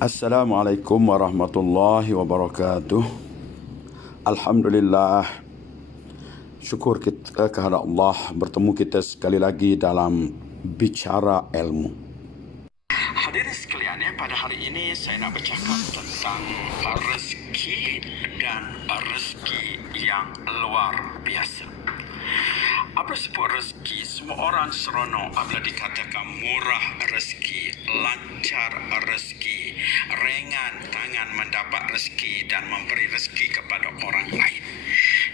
Assalamualaikum warahmatullahi wabarakatuh. Alhamdulillah. Syukur kita kepada Allah bertemu kita sekali lagi dalam bicara ilmu. Hadirin sekalian, pada hari ini saya nak bercakap tentang rezeki dan rezeki yang luar biasa. Apa sebut rezeki? Semua orang seronok apabila dikatakan murah rezeki, lancar rezeki, ringan tangan mendapat rezeki dan memberi rezeki kepada orang lain.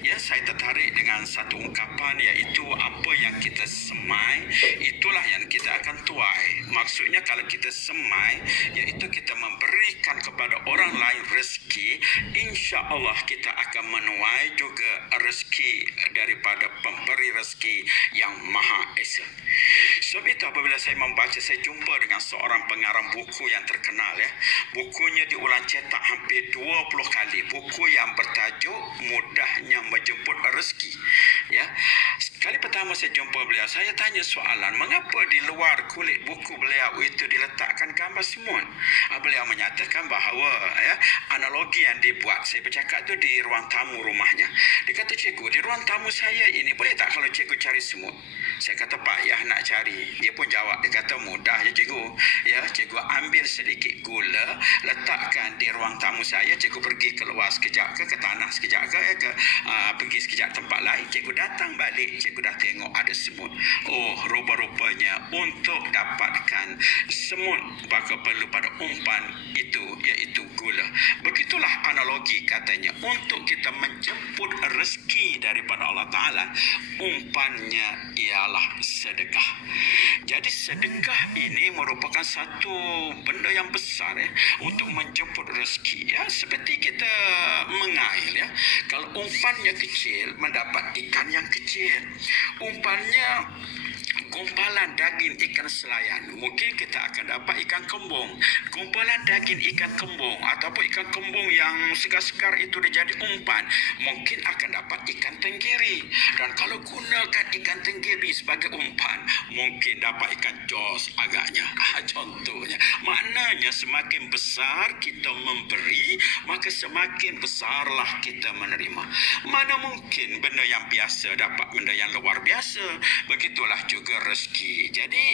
Ya, saya tertarik dengan satu ungkapan, iaitu apa yang kita semai, itulah yang kita akan tuai. Maksudnya kalau kita semai, iaitu kita memberikan kepada orang lain rezeki, insya Allah kita akan menuai juga rezeki daripada pemberi rezeki yang Maha Esa. Sebab itu apabila saya membaca, saya jumpa dengan seorang pengarang buku yang terkenal. Bukunya diulang cetak hampir 20 kali. Buku yang bertajuk Mudahnya Menjemput Rezeki. Kali pertama saya jumpa beliau, saya tanya soalan, mengapa di luar kulit buku beliau itu diletakkan gambar semut? Beliau menyatakan bahawa analogi yang dibuat, saya bercakap tu di ruang tamu rumahnya. Dia kata, cikgu, di ruang tamu saya ini boleh tak kalau cikgu cari semut? Saya kata, payah nak cari. Dia pun jawab, dia kata, mudah je cikgu. Cikgu ambil sedikit gula, letakkan di ruang tamu saya, cikgu pergi keluar sekejap ke tanah sekejap ke pergi sekejap tempat lain, cikgu datang balik, cikgu dah tengok ada semut. Oh, rupa-rupanya untuk dapatkan semut maka perlu pada umpan itu, iaitu gula. Begitulah analogi katanya, untuk kita menjemput rezeki daripada Allah Ta'ala, umpannya ialah sedekah. Jadi sedekah ini merupakan satu benda yang besar untuk menjemput rezeki. Seperti kita mengail, kalau umpannya kecil, mendapat ikan yang kecil. Umpannya gumpalan daging ikan selayan, mungkin kita akan dapat ikan kembung. Gumpalan daging ikan kembung ataupun ikan kembung yang segar-segar itu dia jadi umpan, mungkin akan dapat ikan tenggiri. Dan kalau gunakan ikan tenggiri sebagai umpan, mungkin dapat ikan jos agaknya. Contohnya, maknanya semakin besar kita memberi, maka semakin besarlah kita menerima. Mana mungkin benda yang biasa dapat benda yang luar biasa. Begitulah juga rezeki. Jadi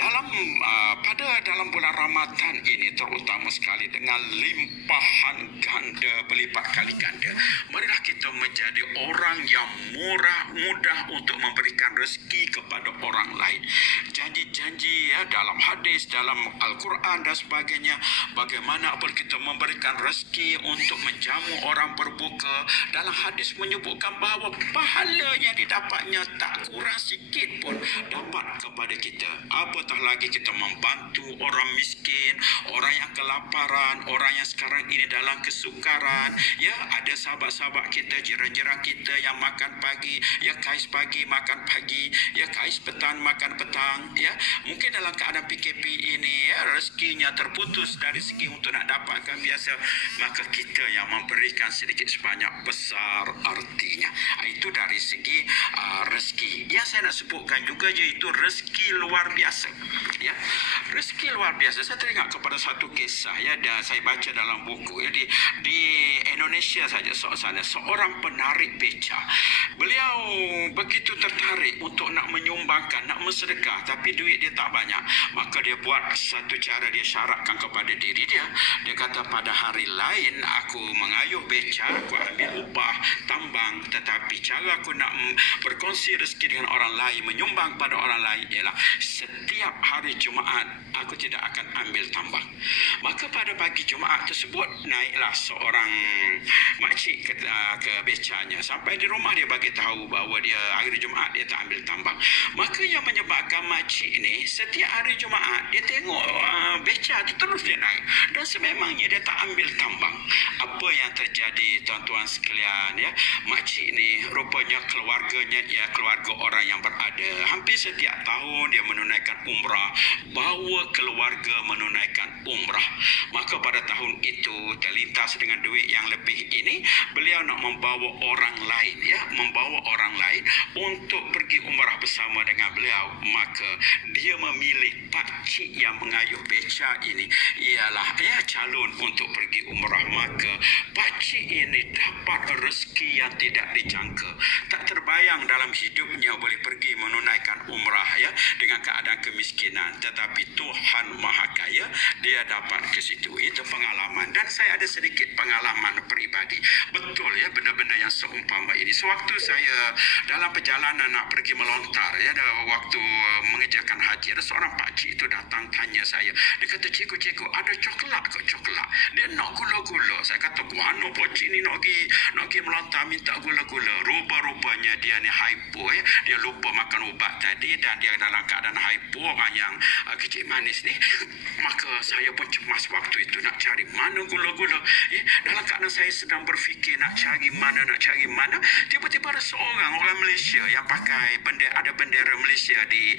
dalam bulan Ramadan ini terutama sekali, dengan limpahan ganda, berlipat kali ganda, marilah kita menjadi orang yang mudah untuk memberikan rezeki kepada orang lain. Janji-janji dalam hadis, dalam Al-Quran dan sebagainya, bagaimana apabila kita memberikan rezeki untuk menjamu orang berbuka. Dalam hadis menyebutkan bahawa pahala yang didapatnya tak kurang sikit pun dapat kepada kita. Apatah lagi kita membantu orang miskin, orang yang kelaparan, orang yang sekarang ini dalam kesukaran. Ada sahabat-sahabat kita, jiran-jiran kita yang makan pagi, kais pagi makan pagi, kais petang makan petang. Mungkin dalam keadaan PKP ini rezekinya terputus dari segi untuk nak dapatkan biasa, maka kita yang memberikan sedikit sebanyak besar artinya. Itu dari segi rezeki. Yang saya nak sebutkan juga iaitu rezeki luar biasa. Rezeki luar biasa. Saya teringat kepada satu kisah dan saya baca dalam buku di Indonesia saja, seorang penarik beca. Beliau begitu tertarik untuk nak menyumbangkan, nak bersedekah, tapi duit dia tak banyak. Maka dia buat satu cara, dia syaratkan kepada diri dia. Dia kata, pada hari lain aku mengayuh beca, aku ambil upah tambang, tetapi cara aku nak berkongsi rezeki dengan orang lain, menyumbang pada orang lain ialah setiap hari Jumaat aku tidak akan ambil tambang. Maka pada pagi Jumaat tersebut naiklah seorang makcik ke becanya. Sampai di rumah dia bagi tahu bahawa dia hari Jumaat dia tak ambil tambang. Maka yang menyebabkan makcik ni setiap hari Jumaat dia tengok beca tu terus dia naik, dan sememangnya dia tak ambil tambang. Apa yang terjadi tuan-tuan sekalian, makcik ni rupanya keluarganya keluarga orang yang berada. Hampir setiap tahun dia menunaikan umrah, bawa keluarga menunaikan umrah. Maka Maka pada tahun itu terlintas dengan duit yang lebih ini, beliau nak membawa orang lain, ya, membawa orang lain untuk pergi umrah bersama dengan beliau. Maka dia memilih pakcik yang mengayuh beca ini ialah calon untuk pergi umrah. Maka pakcik ini dapat rezeki yang tidak dijangka. Tak terbayang dalam hidupnya boleh pergi menunaikan umrah, ya, dengan keadaan kemiskinan. Tetapi Tuhan Maha Kaya, dia dapat ke situ. Itu pengalaman. Dan saya ada sedikit pengalaman peribadi. Betul, ya, benda-benda yang seumpama ini. Sewaktu saya dalam perjalanan nak pergi melontar, ya, waktu mengerjakan haji, ada seorang pakcik itu datang tanya saya. Dia kata, cikgu, ada coklat ke coklat? Dia nak gula-gula. Saya kata, mana pakcik ni nak pergi melontar minta gula-gula? Rupa-rupanya dia ni hypo, ya. Dia lupa makan ubat tadi dan dia dalam keadaan hypo, orang yang kecil manis ni. Maka saya pun cemas waktu itu nak cari mana gula-gula. Dalam keadaan saya sedang berfikir nak cari mana, tiba-tiba ada seorang orang Malaysia yang pakai ada bendera Malaysia di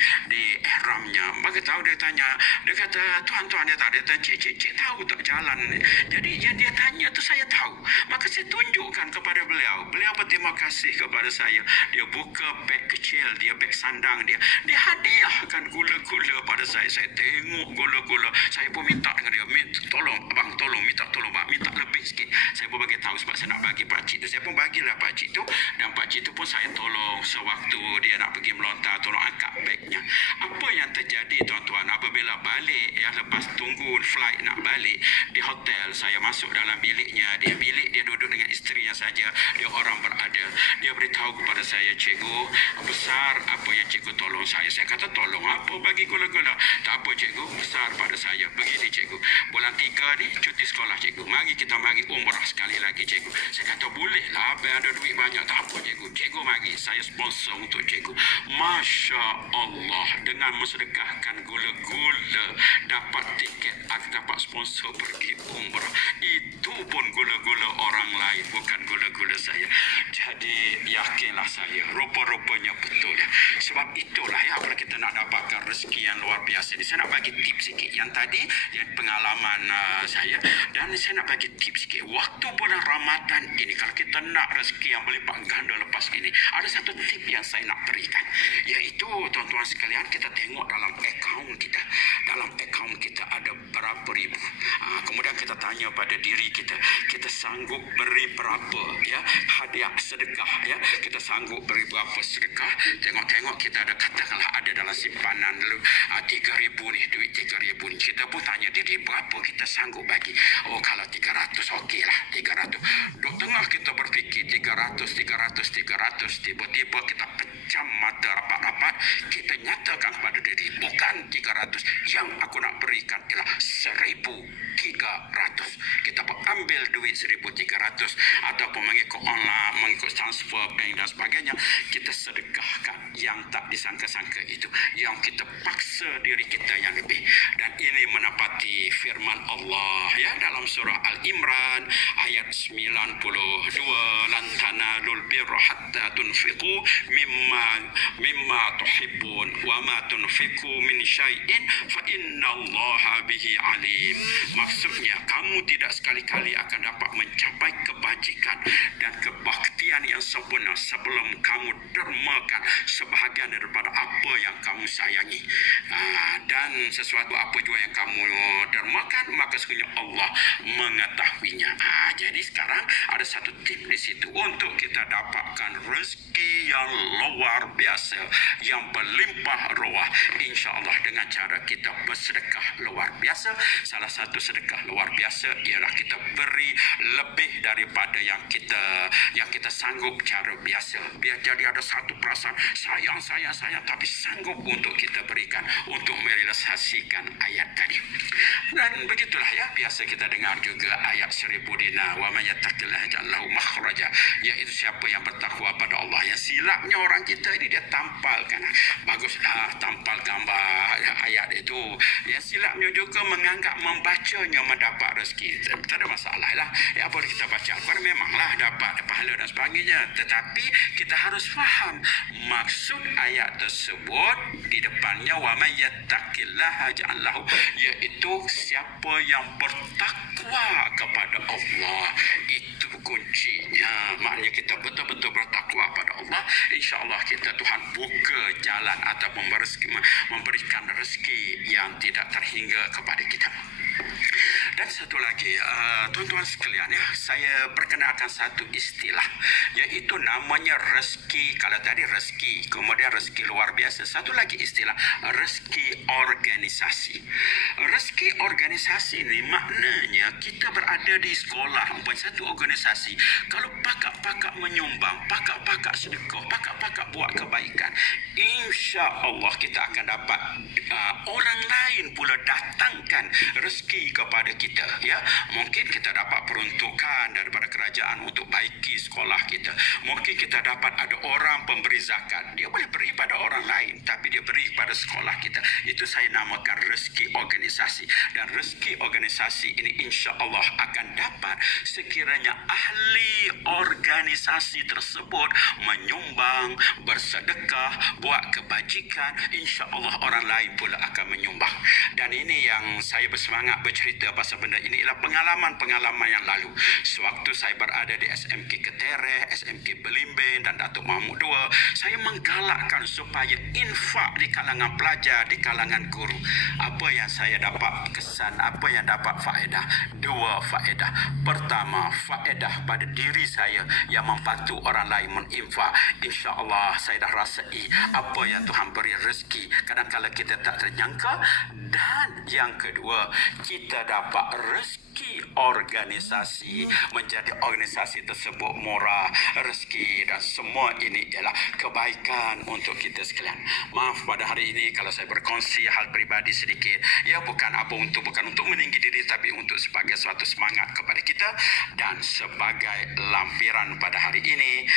ihramnya. Maka tahu dia tanya, dia kata, tuan, dia tanya, cik tahu tak jalan ni? Jadi yang dia tanya tu saya tahu. Maka saya tunjukkan kepada beliau. Beliau berterima kasih kepada saya. Dia buka beg kecil, beg sandang dia hadiahkan gula-gula pada saya. Saya tengok gula-gula, saya pun minta dengan dia, tolong abang, minta tolong bang, minta lebih sikit. Saya pun bagi tahu sebab saya nak bagi pakcik tu. Saya pun bagilah pakcik tu, dan pakcik tu pun saya tolong sewaktu dia nak pergi melontar, tolong angkat bagnya. Apa yang terjadi, tuan-tuan, apabila balik, ya, lepas tunggu flight nak balik di hotel, saya masuk dalam biliknya. Dia duduk dengan isterinya saja. Dia orang berada. Dia beritahu kepada saya, cikgu, besar apa yang cikgu tolong saya. Saya kata, tolong apa? Bagi gula-gula. Tak apa cikgu, besar pada saya. Begini cikgu, bulan 3 ni cuti sekolah cikgu. Mari kita umrah sekali lagi cikgu. Saya kata, boleh lah, ada duit banyak. Tak apa cikgu. Cikgu mari, saya sponsor untuk cikgu. Masya Allah, dengan mensedekahkan gula-gula dapat tiket, dapat sponsor pergi umrah. Itu pun gula-gula orang lain, bukan gula-gula saya. Jadi yakinlah saya, rupa-rupanya betul, ya. Sebab itulah, ya, kalau kita nak dapatkan rezeki yang luar biasa ni, saya nak bagi tips sikit. Yang tadi yang pengalaman saya, dan saya nak bagi tips sikit. Waktu bulan Ramadan ini, kalau kita nak rezeki yang berlipat ganda lepas ini, ada satu tip yang saya nak berikan, iaitu tuan-tuan sekalian, kita tengok dalam akaun kita. Dalam akaun kita ada berapa ribu. Kemudian kita tanya pada diri kita, kita sanggup beri berapa, ya, hadiah sedekah, ya. Kita sanggup beri berapa sedekah. Tengok kita ada, katakanlah ada dalam simpanan 3,000 ni, duit 3,000 ni. Kita pun tanya diri, berapa kita sanggup bagi? Oh, kalau 300, okeylah 300. Duk tengah kita berfikir 300, tiba-tiba kita pecam mata rapat-rapat. Kita nyatakan kepada diri, bukan 300, yang aku nak berikan ialah 1,300. Kita pun ambil duit 1,300 ataupun mengikut online, mengikut transfer bank dan sebagainya. Kita sedekahkan yang tak disangka-sangka itu, yang kita paksa diri kita yang lebih. Dan ini menepati firman Allah, ya, dalam surah Al-Imran ayat 92, lan tanalul birra hatta tunfiqu mimma tuhibbun wa ma tunfiqu min syai'in fa innallaha bihi alim. Maksudnya, kamu tidak sekali-kali akan dapat mencapai kebajikan dan kebaktian yang sempurna sebelum kamu dermakan sebahagian daripada apa yang kamu sayangi. Dan sesuatu apa juga yang kamu dermakan, maka sebenarnya Allah mengetahuinya. Jadi sekarang ada satu tip di situ untuk kita dapatkan rezeki yang luar biasa, yang berlimpah ruah, insya-Allah, dengan cara kita bersedekah luar biasa. Salah satu sedekah luar biasa ialah kita beri lebih daripada yang kita sanggup cara biasa. Biar jadi ada satu perasaan sayang, tapi sanggup untuk kita berikan untuk merealisasikan ayat tadi. Dan begitulah, ya, biasa kita dengar juga ayat 1,000 dinar, wa may yattaqillaha yaj'al lahu makhraja, iaitu siapa yang bertakwa pada Allah. Yang silapnya orang kita ini dia tampalkan. Baguslah tampal gambar ayat itu. Yang silapnya juga menganggap membacanya mendapat rezeki. Tak ada masalah lah. Ya, boleh kita baca Al-Quran memanglah dapat pahala dan sebagainya. Tetapi kita harus faham maksud ayat tersebut di depannya wa may yattaqillaha ja'al lahu, iaitu siapa yang bertakwa kepada Allah. Itu kuncinya. Maknanya kita betul-betul bertakwa pada Allah, insya-Allah kita Tuhan buka jalan atau memberikan rezeki yang tidak terhingga kepada kita. Dan satu lagi, tuan-tuan sekalian, ya, saya perkenalkan satu istilah, iaitu namanya rezeki. Kalau tadi rezeki, kemudian rezeki luar biasa, satu lagi istilah rezeki organisasi. Rezeki organisasi ini maknanya kita berada di sekolah, satu organisasi. Kalau pakak-pakak menyumbang, pakak-pakak sedekah, pakak-pakak buat kebaikan, insya-Allah kita akan dapat orang lain pula datangkan rezeki kepada kita, ya. Mungkin kita dapat peruntukan daripada kerajaan untuk baiki sekolah kita. Mungkin kita dapat ada orang pemberi zakat, dia boleh beri pada orang lain tapi dia beri pada sekolah kita. Itu saya namakan rezeki organisasi. Dan rezeki organisasi ini insya-Allah akan dapat sekiranya ahli organisasi tersebut menyumbang, bersedekah, buat kebajikan, insya-Allah orang lain pula akan menyumbang. Dan ini yang saya bersemangat bercerita pasal benda ini ialah pengalaman-pengalaman yang lalu. Sewaktu saya berada di SMK Ketereh, SMK Belimbing dan Datuk Mahmud II, saya menggalakkan supaya infak di kalangan pelajar, di kalangan guru. Apa yang saya dapat kesan, apa yang dapat faedah? Dua faedah. Pertama, faedah pada diri saya yang membantu orang lain menginfak. InsyaAllah saya dah rasai apa yang Tuhan beri rezeki. Kadang-kadang kita tak terjangka. Dan yang kedua, kita dapat rezeki organisasi, menjadi organisasi tersebut murah rezeki, dan semua ini ialah kebaikan untuk kita sekalian. Maaf pada hari ini kalau saya berkongsi hal peribadi sedikit, ya bukan untuk meninggi diri, tapi untuk sebagai suatu semangat kepada kita dan sebagai lampiran pada hari ini.